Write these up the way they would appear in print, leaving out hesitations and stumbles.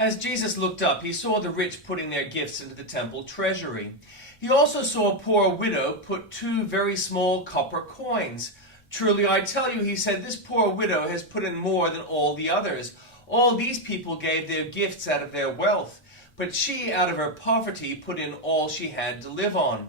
As Jesus looked up, he saw the rich putting their gifts into the temple treasury. He also saw a poor widow put 2 very small copper coins. Truly I tell you, he said, this poor widow has put in more than all the others. All these people gave their gifts out of their wealth, but she, out of her poverty, put in all she had to live on.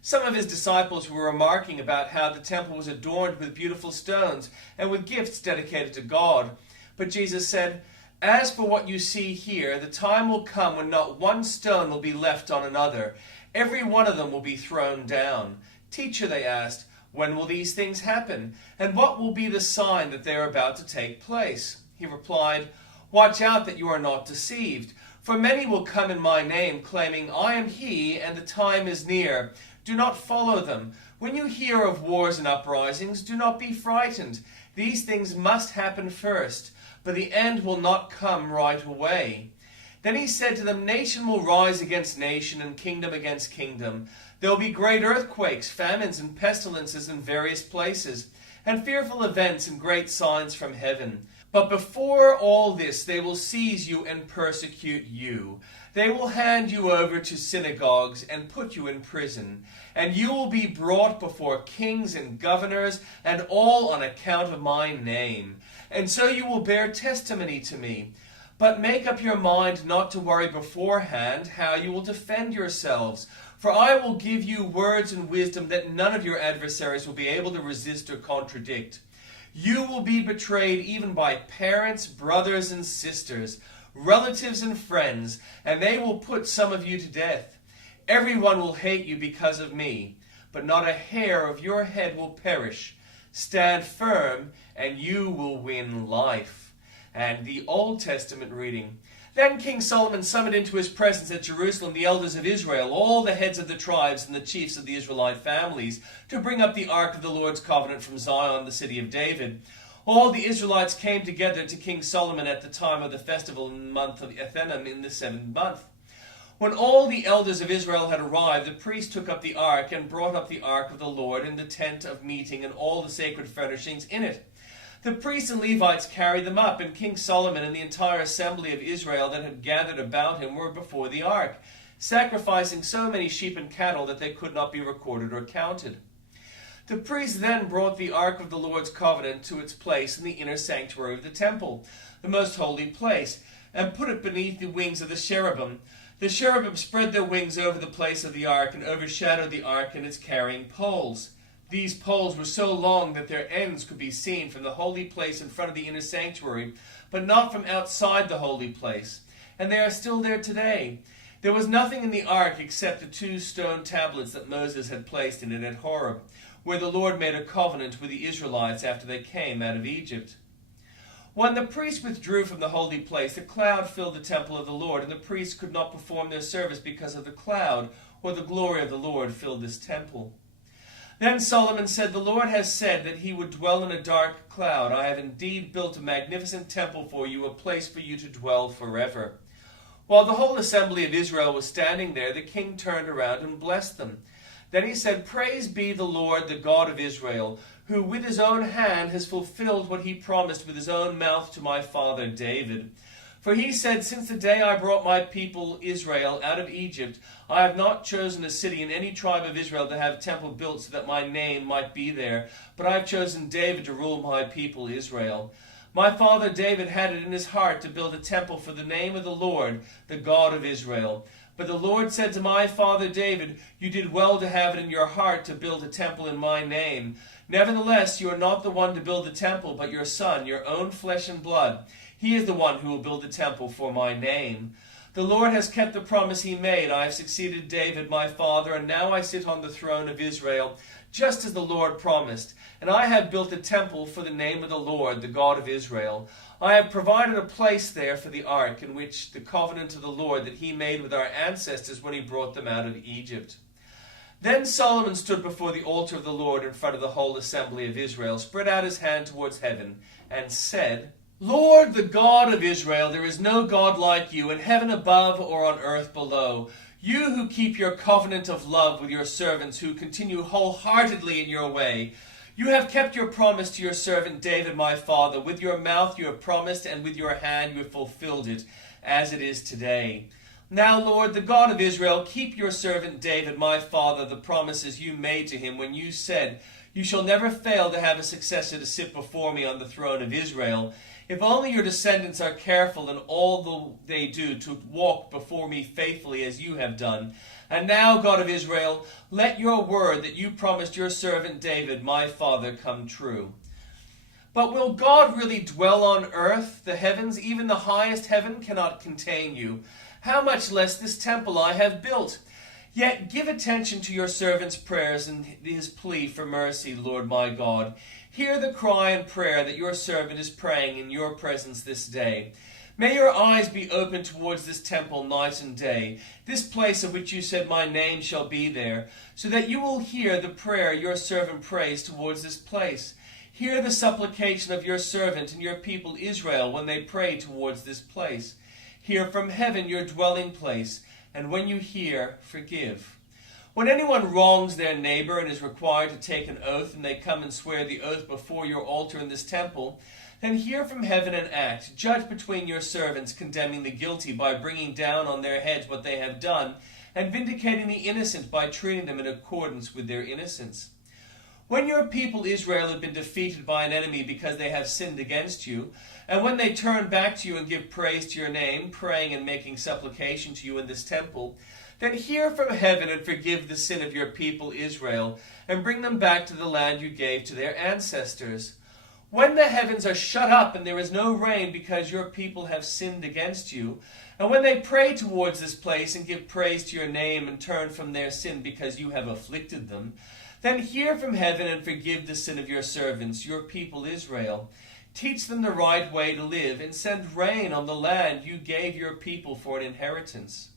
Some of his disciples were remarking about how the temple was adorned with beautiful stones and with gifts dedicated to God. But Jesus said, "As for what you see here, the time will come when not one stone will be left on another. Every one of them will be thrown down." "Teacher," they asked, "when will these things happen? And what will be the sign that they are about to take place?" He replied, "Watch out that you are not deceived. For many will come in my name, claiming, 'I am he,' and the time is near. Do not follow them. When you hear of wars and uprisings, do not be frightened. These things must happen first, but the end will not come right away." Then he said to them, "Nation will rise against nation, and kingdom against kingdom. There will be great earthquakes, famines, and pestilences in various places, and fearful events and great signs from heaven. But before all this, they will seize you and persecute you. They will hand you over to synagogues and put you in prison, and you will be brought before kings and governors, and all on account of my name. And so you will bear testimony to me. But make up your mind not to worry beforehand how you will defend yourselves, for I will give you words and wisdom that none of your adversaries will be able to resist or contradict. You will be betrayed even by parents, brothers and sisters, relatives and friends, and they will put some of you to death. Everyone will hate you because of me, but not a hair of your head will perish. Stand firm, and you will win life." And the Old Testament reading. Then King Solomon summoned into his presence at Jerusalem the elders of Israel, all the heads of the tribes and the chiefs of the Israelite families, to bring up the ark of the Lord's covenant from Zion, the city of David. All the Israelites came together to King Solomon at the time of the festival in the month of Ethanim in the 7th month. When all the elders of Israel had arrived, the priest took up the ark and brought up the ark of the Lord in the tent of meeting and all the sacred furnishings in it. The priests and Levites carried them up, and King Solomon and the entire assembly of Israel that had gathered about him were before the ark, sacrificing so many sheep and cattle that they could not be recorded or counted. The priests then brought the ark of the Lord's covenant to its place in the inner sanctuary of the temple, the most holy place, and put it beneath the wings of the cherubim. The cherubim spread their wings over the place of the ark and overshadowed the ark and its carrying poles. These poles were so long that their ends could be seen from the holy place in front of the inner sanctuary, but not from outside the holy place. And they are still there today. There was nothing in the ark except the 2 stone tablets that Moses had placed in it at Horeb, where the Lord made a covenant with the Israelites after they came out of Egypt. When the priests withdrew from the holy place, a cloud filled the temple of the Lord, and the priests could not perform their service because of the cloud, or the glory of the Lord filled this temple. Then Solomon said, "The Lord has said that he would dwell in a dark cloud. I have indeed built a magnificent temple for you, a place for you to dwell forever." While the whole assembly of Israel was standing there, the king turned around and blessed them. Then he said, "Praise be the Lord, the God of Israel, who with his own hand has fulfilled what he promised with his own mouth to my father David. For he said, 'Since the day I brought my people Israel out of Egypt, I have not chosen a city in any tribe of Israel to have a temple built so that my name might be there, but I have chosen David to rule my people Israel.' My father David had it in his heart to build a temple for the name of the Lord, the God of Israel. But the Lord said to my father David, 'You did well to have it in your heart to build a temple in my name. Nevertheless, you are not the one to build the temple, but your son, your own flesh and blood. He is the one who will build the temple for my name.' The Lord has kept the promise he made. I have succeeded David my father, and now I sit on the throne of Israel, just as the Lord promised. And I have built a temple for the name of the Lord, the God of Israel. I have provided a place there for the ark, in which the covenant of the Lord that he made with our ancestors when he brought them out of Egypt." Then Solomon stood before the altar of the Lord in front of the whole assembly of Israel, spread out his hand towards heaven, and said, "Lord, the God of Israel, there is no God like you, in heaven above or on earth below. You who keep your covenant of love with your servants, who continue wholeheartedly in your way. You have kept your promise to your servant David my father. With your mouth you have promised, and with your hand you have fulfilled it. as it is today. Now, Lord, the God of Israel, keep your servant David, my father, the promises you made to him when you said, you shall never fail to have a successor to sit before me on the throne of Israel. If only your descendants are careful in all they do to walk before me faithfully as you have done. And now, God of Israel, let your word that you promised your servant David, my father, come true. But will God really dwell on earth, the heavens? Even the highest heaven cannot contain you. How much less this temple I have built? Yet give attention to your servant's prayers and his plea for mercy, Lord my God. Hear the cry and prayer that your servant is praying in your presence this day. May your eyes be open towards this temple night and day, this place of which you said my name shall be there, so that you will hear the prayer your servant prays towards this place. Hear the supplication of your servant and your people Israel when they pray towards this place. Hear from heaven your dwelling place, and when you hear, forgive. When anyone wrongs their neighbor and is required to take an oath, and they come and swear the oath before your altar in this temple, then hear from heaven and act. Judge between your servants, condemning the guilty by bringing down on their heads what they have done, and vindicating the innocent by treating them in accordance with their innocence. When your people Israel have been defeated by an enemy because they have sinned against you, and when they turn back to you and give praise to your name, praying and making supplication to you in this temple, then hear from heaven and forgive the sin of your people Israel, and bring them back to the land you gave to their ancestors. When the heavens are shut up and there is no rain because your people have sinned against you, and when they pray towards this place and give praise to your name and turn from their sin because you have afflicted them, then hear from heaven and forgive the sin of your servants, your people Israel. Teach them the right way to live, and send rain on the land you gave your people for an inheritance.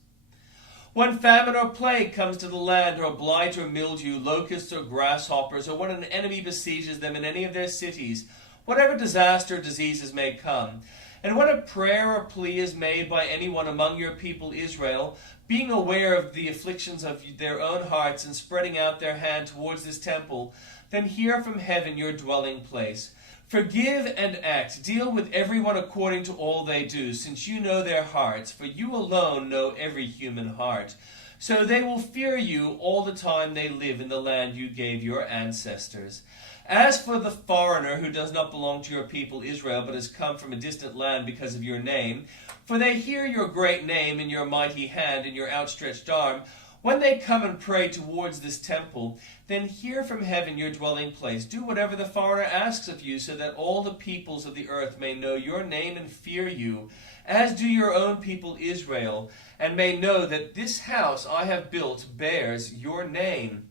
When famine or plague comes to the land, or blight or mildew, locusts or grasshoppers, or when an enemy besieges them in any of their cities, whatever disaster or diseases may come, and when a prayer or plea is made by anyone among your people Israel, being aware of the afflictions of their own hearts and spreading out their hand towards this temple, then hear from heaven your dwelling place. Forgive and act. Deal with everyone according to all they do, since you know their hearts, for you alone know every human heart. So they will fear you all the time they live in the land you gave your ancestors. As for the foreigner who does not belong to your people Israel, but has come from a distant land because of your name, for they hear your great name and your mighty hand and your outstretched arm, when they come and pray towards this temple, then hear from heaven your dwelling place. Do whatever the foreigner asks of you, so that all the peoples of the earth may know your name and fear you, as do your own people Israel, and may know that this house I have built bears your name.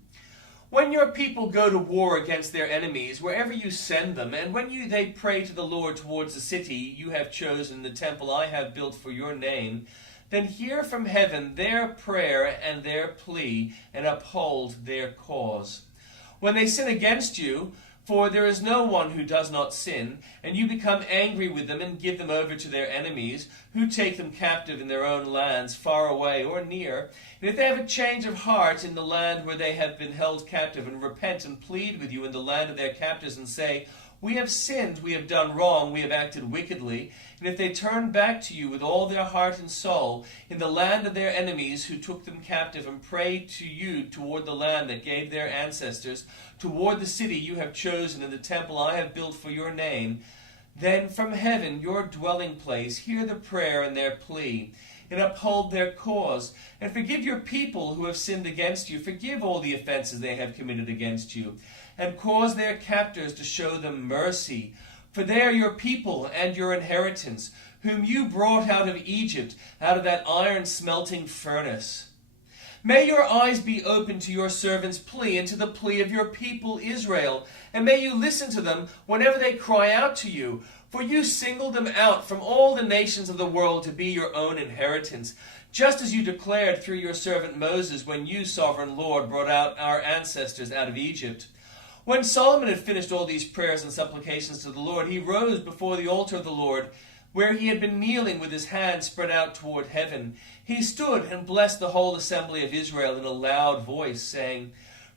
When your people go to war against their enemies, wherever you send them, and when they pray to the Lord towards the city you have chosen, the temple I have built for your name, then hear from heaven their prayer and their plea, and uphold their cause. When they sin against you, for there is no one who does not sin, and you become angry with them and give them over to their enemies, who take them captive in their own lands, far away or near, and if they have a change of heart in the land where they have been held captive, and repent and plead with you in the land of their captors, and say, we have sinned, we have done wrong, we have acted wickedly, and if they turn back to you with all their heart and soul in the land of their enemies who took them captive, and pray to you toward the land that gave their ancestors, toward the city you have chosen and the temple I have built for your name, then from heaven, your dwelling place, hear the prayer and their plea, and uphold their cause, and forgive your people who have sinned against you. Forgive all the offenses they have committed against you, and cause their captors to show them mercy. For they are your people and your inheritance, whom you brought out of Egypt, out of that iron-smelting furnace. May your eyes be open to your servant's plea and to the plea of your people Israel, and may you listen to them whenever they cry out to you. For you singled them out from all the nations of the world to be your own inheritance, just as you declared through your servant Moses when you, sovereign Lord, brought out our ancestors out of Egypt. When Solomon had finished all these prayers and supplications to the Lord, he rose before the altar of the Lord, where he had been kneeling with his hands spread out toward heaven. He stood and blessed the whole assembly of Israel in a loud voice, saying,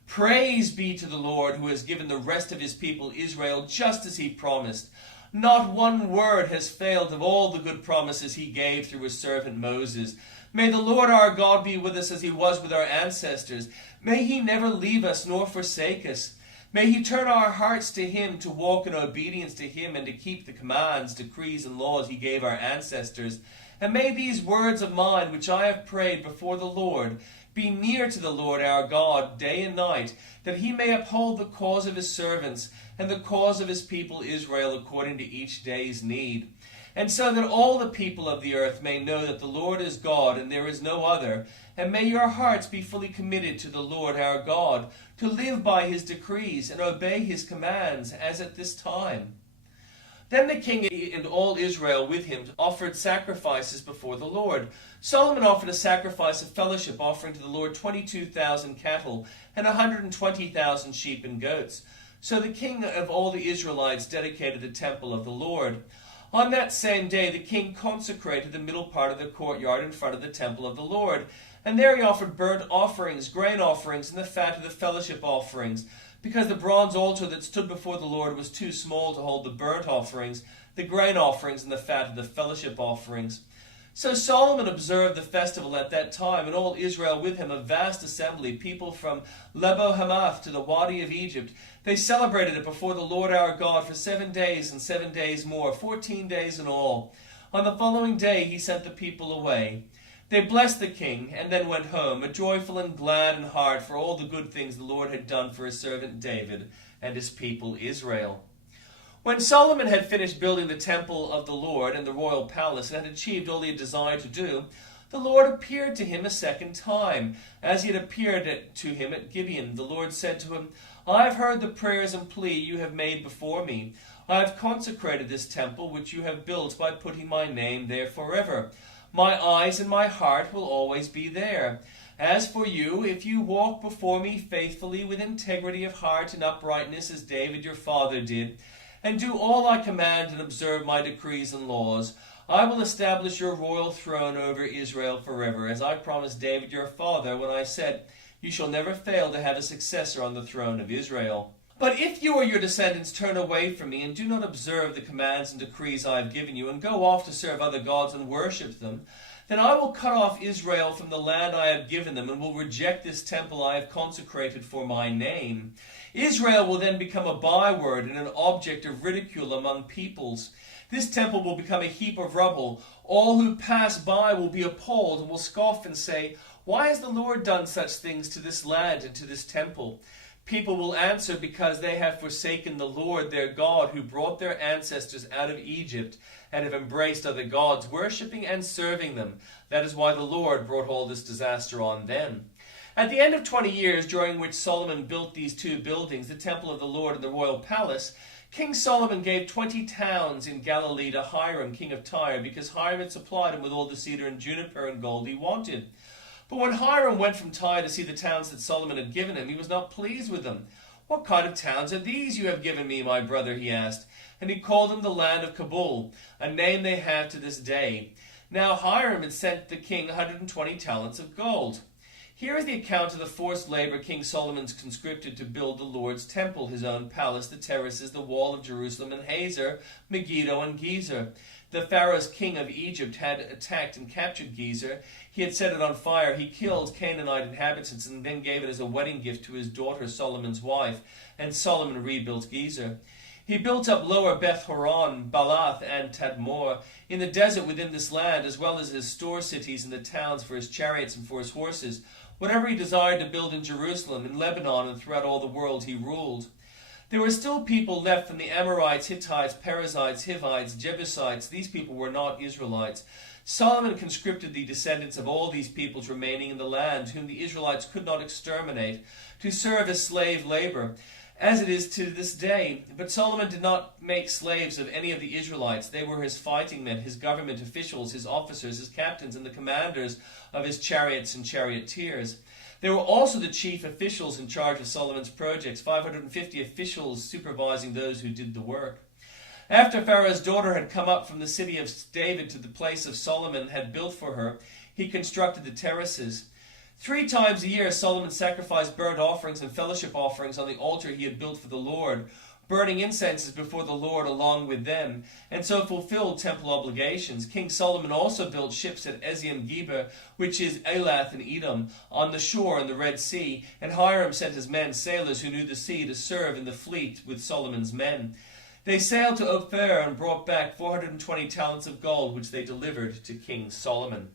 Praise be to the Lord, who has given the rest of his people Israel just as he promised. Not one word has failed of all the good promises he gave through his servant Moses. May the Lord our God be with us as he was with our ancestors. May he never leave us nor forsake us. May he turn our hearts to him, to walk in obedience to him, and to keep the commands, decrees, and laws he gave our ancestors. And may these words of mine, which I have prayed before the Lord, be near to the Lord our God day and night, that he may uphold the cause of his servants and the cause of his people Israel according to each day's need. And so that all the people of the earth may know that the Lord is God and there is no other. And may your hearts be fully committed to the Lord our God, to live by his decrees and obey his commands, as at this time. Then the king and all Israel with him offered sacrifices before the Lord. Solomon offered a sacrifice of fellowship, offering to the Lord 22,000 cattle and 120,000 sheep and goats. So the king of all the Israelites dedicated the temple of the Lord. On that same day the king consecrated the middle part of the courtyard in front of the temple of the Lord. And there he offered burnt offerings, grain offerings, and the fat of the fellowship offerings. Because the bronze altar that stood before the Lord was too small to hold the burnt offerings, the grain offerings, and the fat of the fellowship offerings. So Solomon observed the festival at that time, and all Israel with him, a vast assembly, people from Lebo Hamath to the Wadi of Egypt. They celebrated it before the Lord our God for 7 days and 7 days more, 14 days in all. On the following day he sent the people away. They blessed the king, and then went home, a joyful and glad in heart for all the good things the Lord had done for his servant David and his people Israel. When Solomon had finished building the temple of the Lord and the royal palace, and had achieved all he had desired to do, the Lord appeared to him a second time, as he had appeared to him at Gibeon. The Lord said to him, I have heard the prayers and plea you have made before me. I have consecrated this temple which you have built by putting my name there forever. My eyes and my heart will always be there. As for you, if you walk before me faithfully with integrity of heart and uprightness as David your father did, and do all I command and observe my decrees and laws, I will establish your royal throne over Israel forever, as I promised David your father when I said, you shall never fail to have a successor on the throne of Israel. But if you or your descendants turn away from me and do not observe the commands and decrees I have given you, and go off to serve other gods and worship them, then I will cut off Israel from the land I have given them, and will reject this temple I have consecrated for my name. Israel will then become a byword and an object of ridicule among peoples. This temple will become a heap of rubble. All who pass by will be appalled and will scoff and say, why has the Lord done such things to this land and to this temple? People will answer, because they have forsaken the Lord their God, who brought their ancestors out of Egypt, and have embraced other gods, worshipping and serving them. That is why the Lord brought all this disaster on them. At the end of 20 years, during which Solomon built these two buildings, the temple of the Lord and the royal palace, King Solomon gave 20 towns in Galilee to Hiram, king of Tyre, because Hiram had supplied him with all the cedar and juniper and gold he wanted. But when Hiram went from Tyre to see the towns that Solomon had given him, he was not pleased with them. What kind of towns are these you have given me, my brother? He asked. And he called them the land of Kabul, a name they have to this day. Now Hiram had sent the king 120 talents of gold. Here is the account of the forced labor King Solomon's conscripted to build the Lord's temple, his own palace, the terraces, the wall of Jerusalem, and Hazor, Megiddo, and Gezer. The Pharaoh's king of Egypt had attacked and captured Gezer. He had set it on fire. He killed Canaanite inhabitants and then gave it as a wedding gift to his daughter Solomon's wife. And Solomon rebuilt Gezer. He built up Lower Beth Horon, Baalath, and Tadmor in the desert within this land, as well as his store cities and the towns for his chariots and for his horses. Whatever he desired to build in Jerusalem, in Lebanon, and throughout all the world he ruled. There were still people left from the Amorites, Hittites, Perizzites, Hivites, Jebusites. These people were not Israelites. Solomon conscripted the descendants of all these peoples remaining in the land, whom the Israelites could not exterminate, to serve as slave labor, as it is to this day. But Solomon did not make slaves of any of the Israelites. They were his fighting men, his government officials, his officers, his captains, and the commanders of his chariots and charioteers. There were also the chief officials in charge of Solomon's projects, 550 officials supervising those who did the work. After Pharaoh's daughter had come up from the city of David to the place of Solomon had built for her, he constructed the terraces. 3 times a year Solomon sacrificed burnt offerings and fellowship offerings on the altar he had built for the Lord. burning incenses before the Lord along with them, and so fulfilled temple obligations. King Solomon also built ships at Ezion-Geber, which is Elath in Edom, on the shore in the Red Sea, and Hiram sent his men, sailors who knew the sea, to serve in the fleet with Solomon's men. They sailed to Ophir and brought back 420 talents of gold, which they delivered to King Solomon.